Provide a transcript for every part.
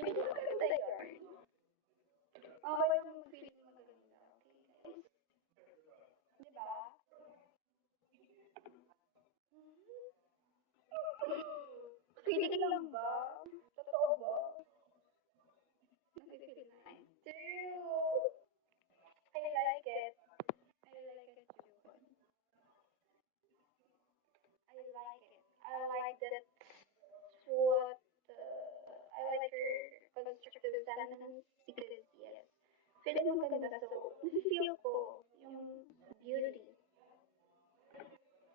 Feeling ko maganda yun. Okay lang mag-feeling maganda. Okay, guys? Diba? Feeling lang ba? Totoo ba? Nag-feel nice. True. I like it. I like it too. I like it. I like that what I like her constructive sentence because yes. Feeling maganda so feel ko yung beauty.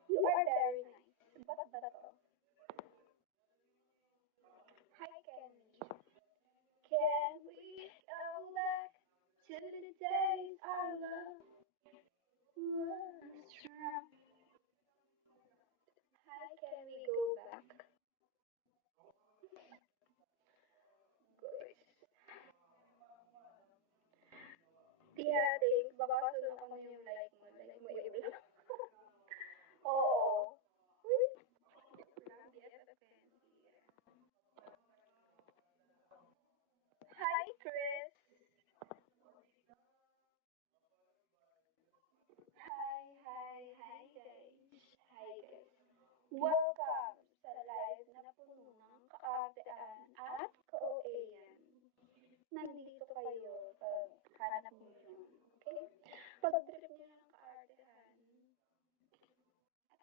You are very nice. Ba't ba to? Hi Kenny. Can we go back to the days our love was strong? How can we go back? Guys. Tia, thanks. Baka sunod ako yung like mo. Like mo, ibla. Oo. Uy. BFF Candy. Hi, Chris. Hi, guys. Hi, guys. Welcome sa live na puno ng kaartean at ka-OA-yan. Nandito kayo pag hanap niyo yun. Okay? Pag-trip niyo ng kaartean.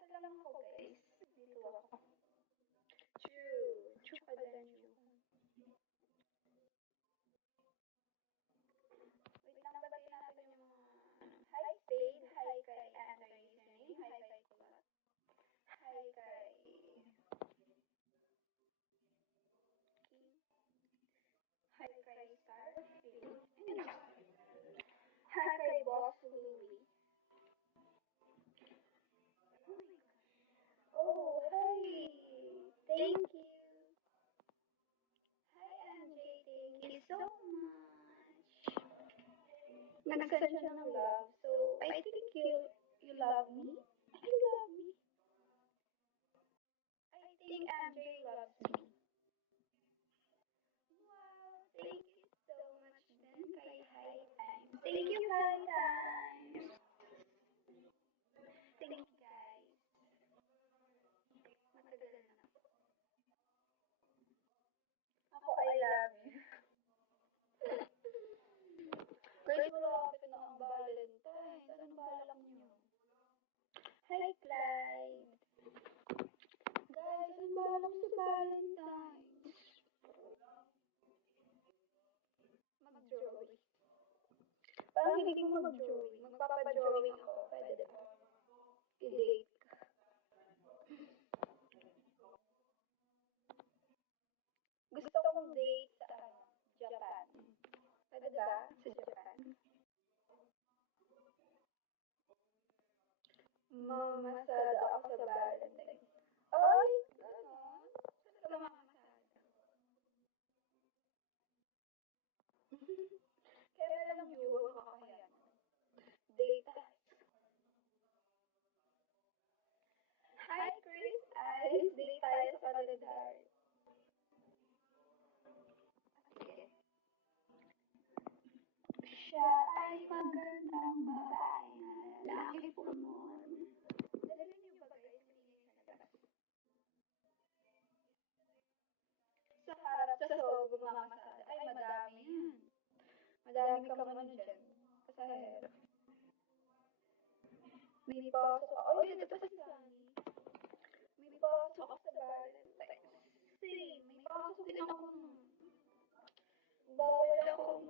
Ito lang ako, guys. Dito ako. True. True ka din, true. Wait lang, batiin natin yung mga... Hi, Fade. Hi kay Andre Listening. Hi kay Kulat. Hi kay... Hi kay Star. Hi kay Boss Louie. Oh, hi. Thank you. Hi, MJ. Thank you so much. Nag-send siya ng love. So, I think you love me. You love me. I think MJ loves me. Wow, thank you so much din kay High Times. Thank you, High Times. Thank you, guys. Matagal na. Ako, I love you. Guys, malapit na ang Valentine's. Anong balak niyo? Hi, Clyde. Guys, anong balak sa Valentine's? Mag-drawing. Parang hindi ko mag-drawing. Magpapa-drawing ako. Pwede ba? I-date ka. Gusto kong date sa Japan. Pwede ba? Sa Japan. Mamasada ako sa Valentine's. Ay, gano'n? Saan ka mamasada? Kaya lang viewer ka kaya. Date us. Hi, Chris. Ice. Date tayo sa kalendar. Sige. Siya ay magandang babae na lalaki po mo. Dali niyo ba guys? Maningin sa labas. Sa harap sa sogo mamasada. Ay, madami yan. Madami ka man dyan. Pasahero. May pasok ako. Uy, ito pa si Sunny. May pasok ako sa Valentine's. Same. May pasok din ako. Bawal akong